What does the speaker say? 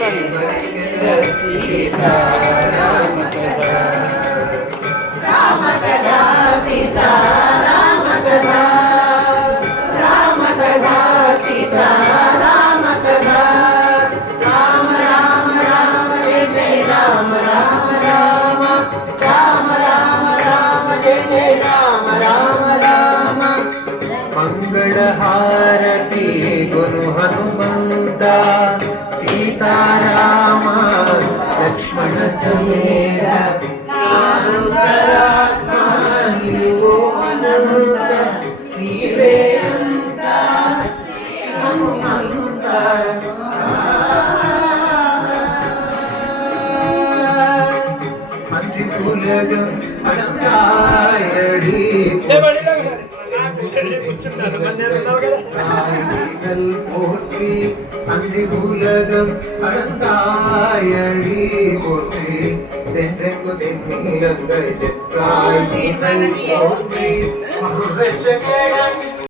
सीता राम कथा राम कथा सीता राम कथा राम कथा सीता राम कथा राम राम राम जय जय राम राम राम राम राम राम जय जय राम राम राम मंगल हारती गुरु हनुमंत सीताराम लक्ष्मण समेत आनंदरात्मा निलुवो अनंत नीवे अंत श्री हनुमंत मंत्री उलगम अडंगायडी போற்றி அன்றி உலகம் அடந்தாயடி போற்றி சென்றெங்கு தென்னீரங்கை சென்றாய் நீதல் போற்றி மகரட்சகன்